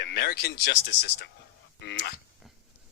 the American justice system. Mwah.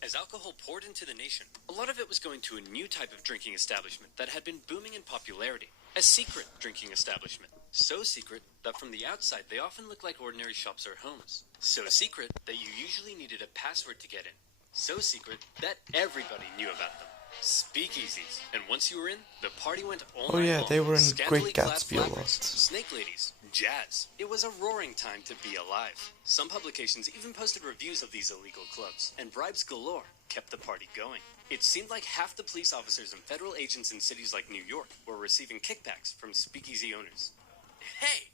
As alcohol poured into the nation, a lot of it was going to a new type of drinking establishment that had been booming in popularity. A secret drinking establishment. So secret that from the outside they often look like ordinary shops or homes. So secret that you usually needed a password to get in. So secret that everybody knew about them. Speakeasies. And once you were in, the party went all night long. They were in Scantily Great clad Gatsby a lot. flappers, snake ladies, jazz. It was a roaring time to be alive. Some publications even posted reviews of these illegal clubs, and bribes galore kept the party going. It seemed like half the police officers and federal agents in cities like New York were receiving kickbacks from speakeasy owners. Hey!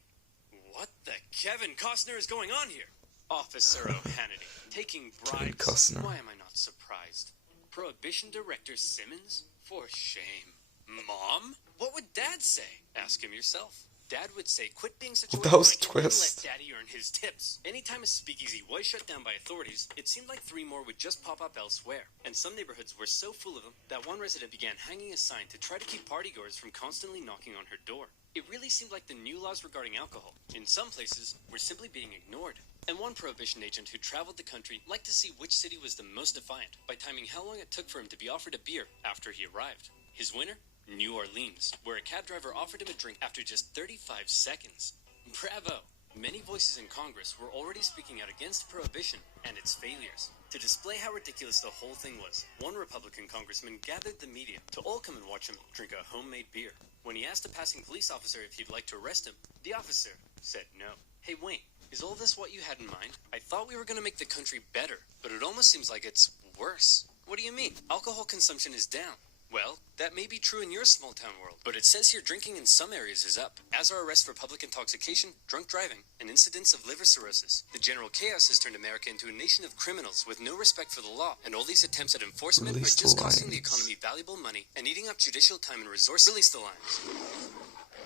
What the Kevin Costner is going on here? Officer O'Hannity, taking bribes. Why am I not surprised? Prohibition Director Simmons? For shame. Mom? What would Dad say? Ask him yourself. Dad would say, quit being such a That was and let twist. Daddy earn his tips. Anytime a speakeasy was shut down by authorities, it seemed like 3 more would just pop up elsewhere. And some neighborhoods were so full of them that one resident began hanging a sign to try to keep partygoers from constantly knocking on her door. It really seemed like the new laws regarding alcohol, in some places, were simply being ignored. And one prohibition agent who traveled the country liked to see which city was the most defiant by timing how long it took for him to be offered a beer after he arrived. His winner? New Orleans, where a cab driver offered him a drink after just 35 seconds. Bravo! Many voices in Congress were already speaking out against prohibition and its failures. To display how ridiculous the whole thing was, one Republican congressman gathered the media to all come and watch him drink a homemade beer. When he asked a passing police officer if he'd like to arrest him, the officer said no. Hey Wayne, is all this what you had in mind? I thought we were going to make the country better, but it almost seems like it's worse. What do you mean? Alcohol consumption is down. Well, that may be true in your small-town world, but it says here drinking in some areas is up, as are arrests for public intoxication, drunk driving, and incidents of liver cirrhosis. The general chaos has turned America into a nation of criminals with no respect for the law, and all these attempts at enforcement are just costing the economy valuable money and eating up judicial time and resources. Release the lines.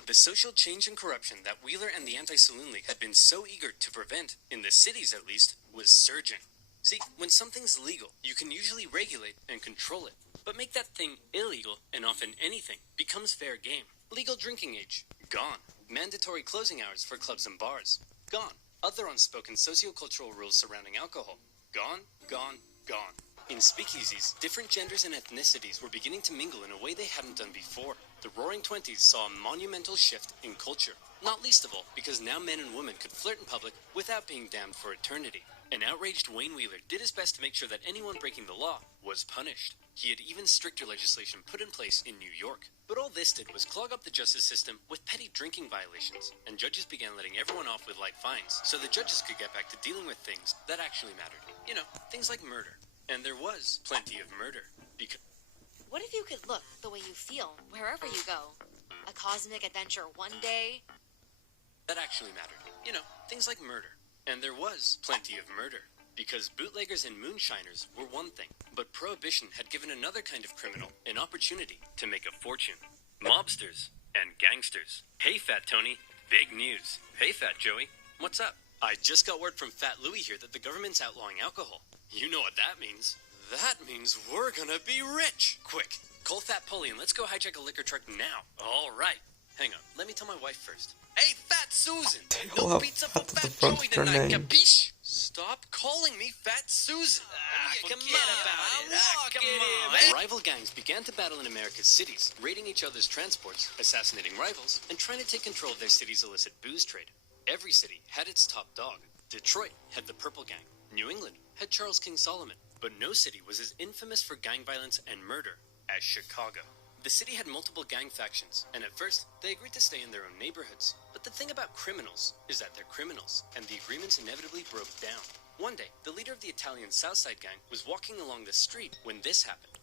The social change and corruption that Wheeler and the Anti-Saloon League had been so eager to prevent, in the cities at least, was surging. See, when something's legal, you can usually regulate and control it. But make that thing illegal, and often anything, becomes fair game. Legal drinking age, gone. Mandatory closing hours for clubs and bars, gone. Other unspoken sociocultural rules surrounding alcohol, gone, gone, gone. In speakeasies, different genders and ethnicities were beginning to mingle in a way they hadn't done before. The Roaring Twenties saw a monumental shift in culture. Not least of all, because now men and women could flirt in public without being damned for eternity. An outraged Wayne Wheeler did his best to make sure that anyone breaking the law was punished. He had even stricter legislation put in place in New York. But all this did was clog up the justice system with petty drinking violations, and judges began letting everyone off with light fines, so the judges could get back to dealing with things that actually mattered. You know, things like murder. And there was plenty of murder. Because what if you could look the way you feel wherever you go? A cosmic adventure one day? That actually mattered. You know, things like murder. And there was plenty of murder. Because bootleggers and moonshiners were one thing, but prohibition had given another kind of criminal an opportunity to make a fortune. Mobsters and gangsters. Hey, Fat Tony. Big news. Hey, Fat Joey. What's up? I just got word from Fat Louie here that the government's outlawing alcohol. You know what that means. That means we're gonna be rich. Quick, call Fat Polly and let's go hijack a liquor truck now. All right. Hang on, let me tell my wife first. Hey, Fat Susan! No pizza for Fat Joey tonight, capiche? Stop calling me Fat Susan! Come on! Rival gangs began to battle in America's cities, raiding each other's transports, assassinating rivals, and trying to take control of their city's illicit booze trade. Every city had its top dog. Detroit had the Purple Gang. New England had Charles King Solomon. But no city was as infamous for gang violence and murder as Chicago. The city had multiple gang factions, and at first, they agreed to stay in their own neighborhoods. But the thing about criminals is that they're criminals, and the agreements inevitably broke down. One day, the leader of the Italian Southside gang was walking along the street when this happened.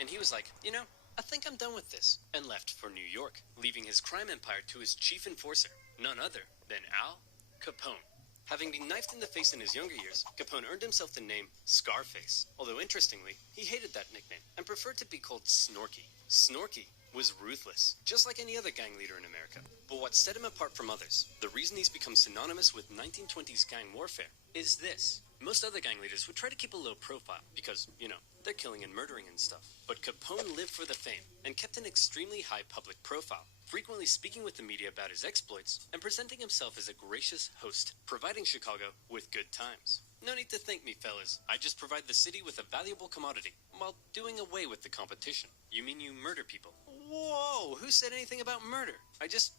And he was like, you know, I think I'm done with this, and left for New York, leaving his crime empire to his chief enforcer, none other than Al Capone. Having been knifed in the face in his younger years, Capone earned himself the name Scarface. Although interestingly, he hated that nickname and preferred to be called Snorky. Snorky was ruthless, just like any other gang leader in America. But what set him apart from others, the reason he's become synonymous with 1920s gang warfare, is this. Most other gang leaders would try to keep a low profile because, you know, they're killing and murdering and stuff. But Capone lived for the fame and kept an extremely high public profile. frequently speaking with the media about his exploits and presenting himself as a gracious host, providing Chicago with good times. No need to thank me, fellas. I just provide the city with a valuable commodity while doing away with the competition. You mean you murder people? Whoa, who said anything about murder? I just,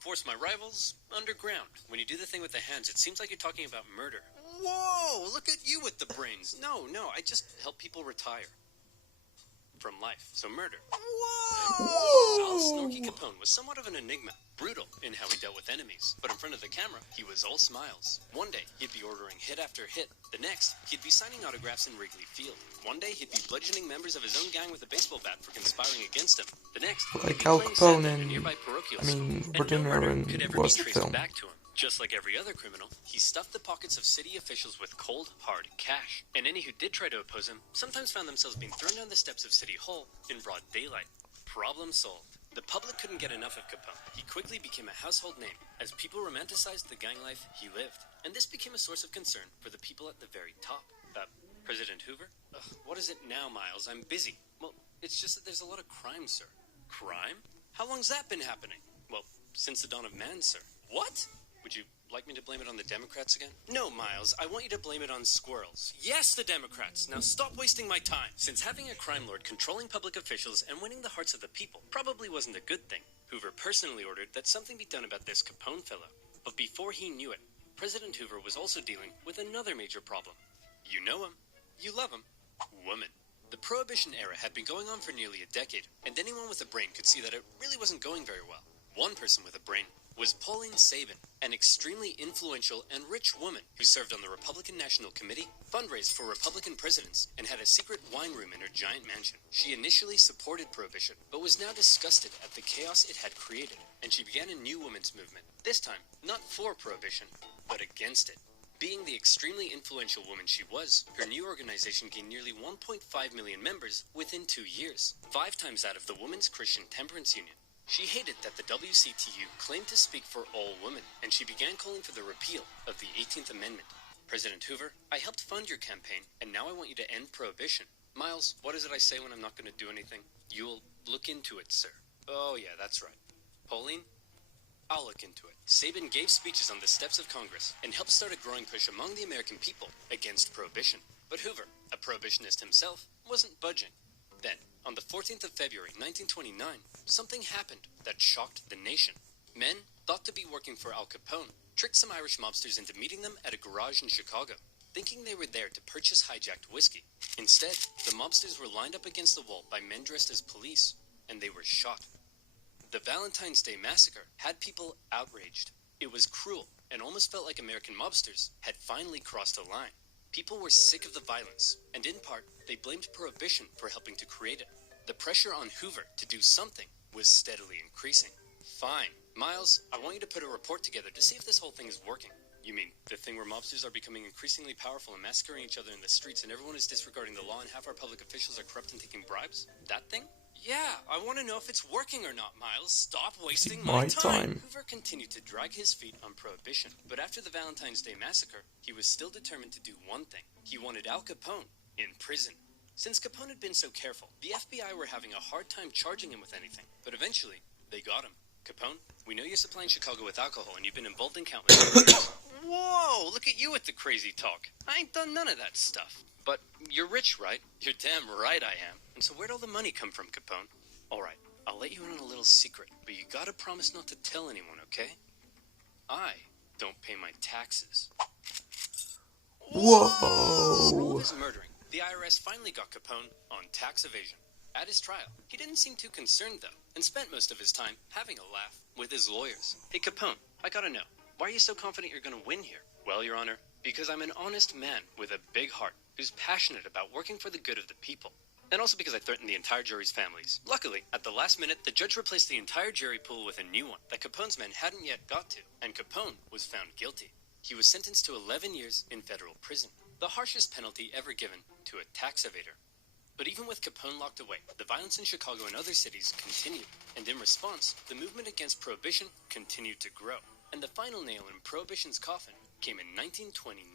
force my rivals underground. When you do the thing with the hands, it seems like you're talking about murder. Whoa, look at you with the brains. No, I just help people retire from life. So murder. Whoa! Al Snorky Capone was somewhat of an enigma, brutal in how he dealt with enemies. But in front of the camera, he was all smiles. One day, he'd be ordering hit after hit. The next, he'd be signing autographs in Wrigley Field. One day, he'd be bludgeoning members of his own gang with a baseball bat for conspiring against him. The next, Like he'd be Al playing Capone Santa in a in, nearby parochial I mean, school. Virginia And no murder could ever be was the traced film. back to him. Just like every other criminal, he stuffed the pockets of city officials with cold, hard cash. And any who did try to oppose him sometimes found themselves being thrown down the steps of City Hall in broad daylight. Problem solved. The public couldn't get enough of Capone. He quickly became a household name as people romanticized the gang life he lived. And this became a source of concern for the people at the very top. President Hoover? Ugh, what is it now, Miles? I'm busy. Well, it's just that there's a lot of crime, sir. Crime? How long's that been happening? Well, since the dawn of man, sir. What? Would you like me to blame it on the Democrats again? No, Miles, I want you to blame it on squirrels. Yes, the Democrats! Now stop wasting my time! Since having a crime lord controlling public officials and winning the hearts of the people probably wasn't a good thing, Hoover personally ordered that something be done about this Capone fellow. But before he knew it, President Hoover was also dealing with another major problem. You know him. You love him. Woman. The Prohibition era had been going on for nearly a decade, and anyone with a brain could see that it really wasn't going very well. One person with a brain was Pauline Sabin, an extremely influential and rich woman who served on the Republican National Committee, fundraised for Republican presidents, and had a secret wine room in her giant mansion. She initially supported Prohibition, but was now disgusted at the chaos it had created, and she began a new women's movement, this time not for Prohibition, but against it. Being the extremely influential woman she was, her new organization gained nearly 1.5 million members within 2 years, 5 times that of the Women's Christian Temperance Union. She hated that the WCTU claimed to speak for all women, and she began calling for the repeal of the 18th Amendment. President Hoover, I helped fund your campaign, and now I want you to end Prohibition. Miles, what is it I say when I'm not going to do anything? You'll look into it, sir. Oh yeah, that's right. Pauline? I'll look into it. Sabin gave speeches on the steps of Congress and helped start a growing push among the American people against Prohibition. But Hoover, a prohibitionist himself, wasn't budging. Then, on the 14th of February 1929, something happened that shocked the nation. Men, thought to be working for Al Capone, tricked some Irish mobsters into meeting them at a garage in Chicago, thinking they were there to purchase hijacked whiskey. Instead, the mobsters were lined up against the wall by men dressed as police, and they were shot. The Valentine's Day Massacre had people outraged. It was cruel, and almost felt like American mobsters had finally crossed a line. People were sick of the violence, and in part, they blamed Prohibition for helping to create it. The pressure on Hoover to do something was steadily increasing. Fine. Miles, I want you to put a report together to see if this whole thing is working. You mean the thing where mobsters are becoming increasingly powerful and massacring each other in the streets and everyone is disregarding the law and half our public officials are corrupt and taking bribes? That thing? Yeah, I want to know if it's working or not, Miles. Stop wasting my time. Hoover continued to drag his feet on Prohibition, but after the Valentine's Day Massacre, he was still determined to do one thing. He wanted Al Capone in prison. Since Capone had been so careful, the FBI were having a hard time charging him with anything, but eventually, they got him. Capone, we know you're supplying Chicago with alcohol and you've been involved in countless murders. Whoa, look at you with the crazy talk. I ain't done none of that stuff. But you're rich, right? You're damn right I am. And so where'd all the money come from, Capone? All right, I'll let you in on a little secret, but you gotta promise not to tell anyone, okay? I don't pay my taxes. Whoa! For all of his murdering, the IRS finally got Capone on tax evasion. At his trial, he didn't seem too concerned, though, and spent most of his time having a laugh with his lawyers. Hey, Capone, I gotta know, why are you so confident you're gonna win here? Well, Your Honor, because I'm an honest man with a big heart who's passionate about working for the good of the people. And also because I threatened the entire jury's families. Luckily, at the last minute, the judge replaced the entire jury pool with a new one that Capone's men hadn't yet got to, and Capone was found guilty. He was sentenced to 11 years in federal prison, the harshest penalty ever given to a tax evader. But even with Capone locked away, the violence in Chicago and other cities continued, and in response, the movement against Prohibition continued to grow. And the final nail in Prohibition's coffin came in 1929.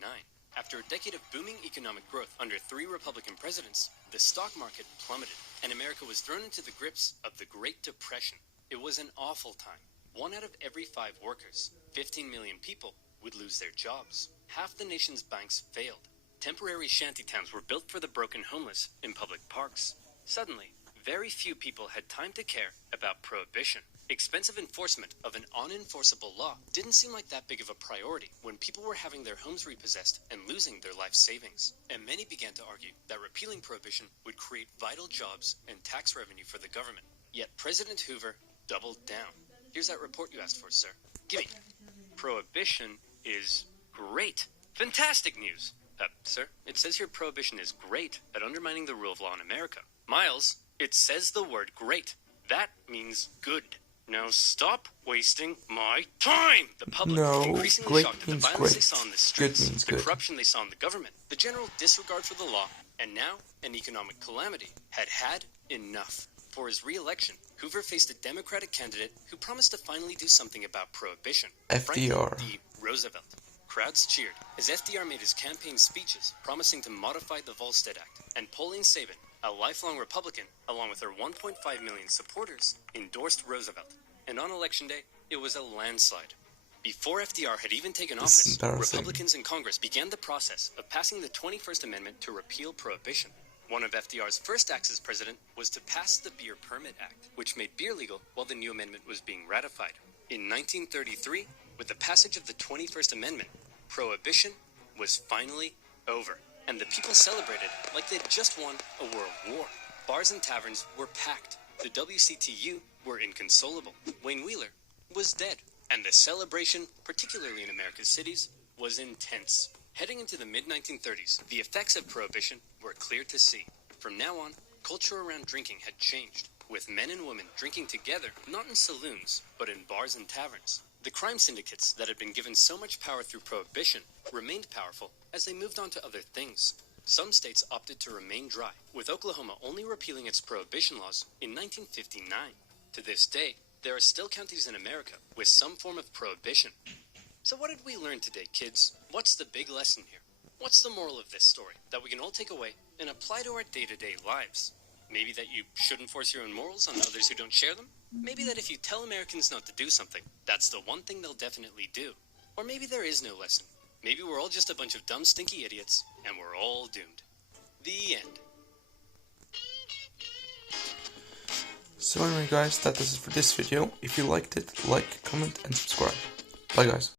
After a decade of booming economic growth under 3 Republican presidents, the stock market plummeted, and America was thrown into the grips of the Great Depression. It was an awful time. 1 out of every 5 workers, 15 million people, would lose their jobs. Half the nation's banks failed. Temporary shantytowns were built for the broken homeless in public parks. Suddenly, very few people had time to care about prohibition. Expensive enforcement of an unenforceable law didn't seem like that big of a priority when people were having their homes repossessed and losing their life savings. And many began to argue that repealing prohibition would create vital jobs and tax revenue for the government. Yet President Hoover doubled down. Here's that report you asked for, sir. Gimme. Prohibition is great. Fantastic news. Sir, it says here prohibition is great at undermining the rule of law in America. Miles, it says the word great. That means good. Now stop wasting my time! The public increasingly shocked at the violence they saw in the streets, the corruption they saw in the government, the general disregard for the law, and now an economic calamity had enough. For his re-election, Hoover faced a Democratic candidate who promised to finally do something about prohibition. FDR. Franklin D. Roosevelt. Crowds cheered as FDR made his campaign speeches promising to modify the Volstead Act, and Pauline Sabin, a lifelong Republican, along with her 1.5 million supporters, endorsed Roosevelt. And on Election Day, it was a landslide. Before FDR had even taken office, Republicans in Congress began the process of passing the 21st Amendment to repeal prohibition. One of FDR's first acts as president was to pass the Beer Permit Act, which made beer legal while the new amendment was being ratified. In 1933, with the passage of the 21st Amendment, prohibition was finally over, and the people celebrated like they'd just won a world war. Bars and taverns were packed. The WCTU were inconsolable. Wayne Wheeler was dead, and the celebration, particularly in America's cities, was intense. Heading into the mid-1930s, the effects of prohibition were clear to see. From now on, culture around drinking had changed, with men and women drinking together, not in saloons, but in bars and taverns. The crime syndicates that had been given so much power through prohibition remained powerful as they moved on to other things. Some states opted to remain dry, with Oklahoma only repealing its prohibition laws in 1959. To this day, there are still counties in America with some form of prohibition. So what did we learn today, kids? What's the big lesson here? What's the moral of this story that we can all take away and apply to our day-to-day lives? Maybe that you shouldn't force your own morals on others who don't share them? Maybe that if you tell Americans not to do something, that's the one thing they'll definitely do. Or maybe there is no lesson. Maybe we're all just a bunch of dumb, stinky idiots, and we're all doomed. The end. So anyway guys, that is it for this video. If you liked it, like, comment and subscribe. Bye guys.